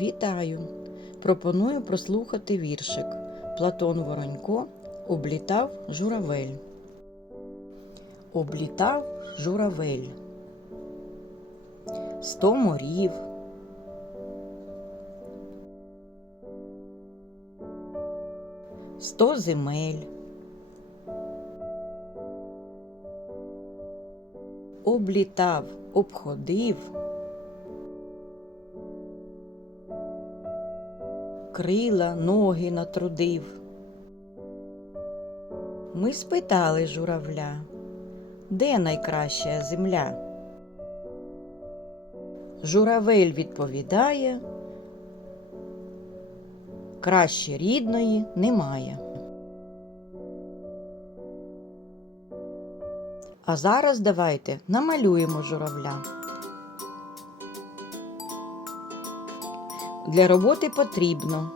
Вітаю! Пропоную прослухати віршик. Платон Воронько облітав журавель. Облітав журавель. Сто морів. Сто земель. Облітав, обходив. Крила, ноги натрудив. Ми спитали журавля, де найкраща земля? Журавель відповідає, краще рідної немає. А зараз давайте намалюємо журавля. Для роботи потрібно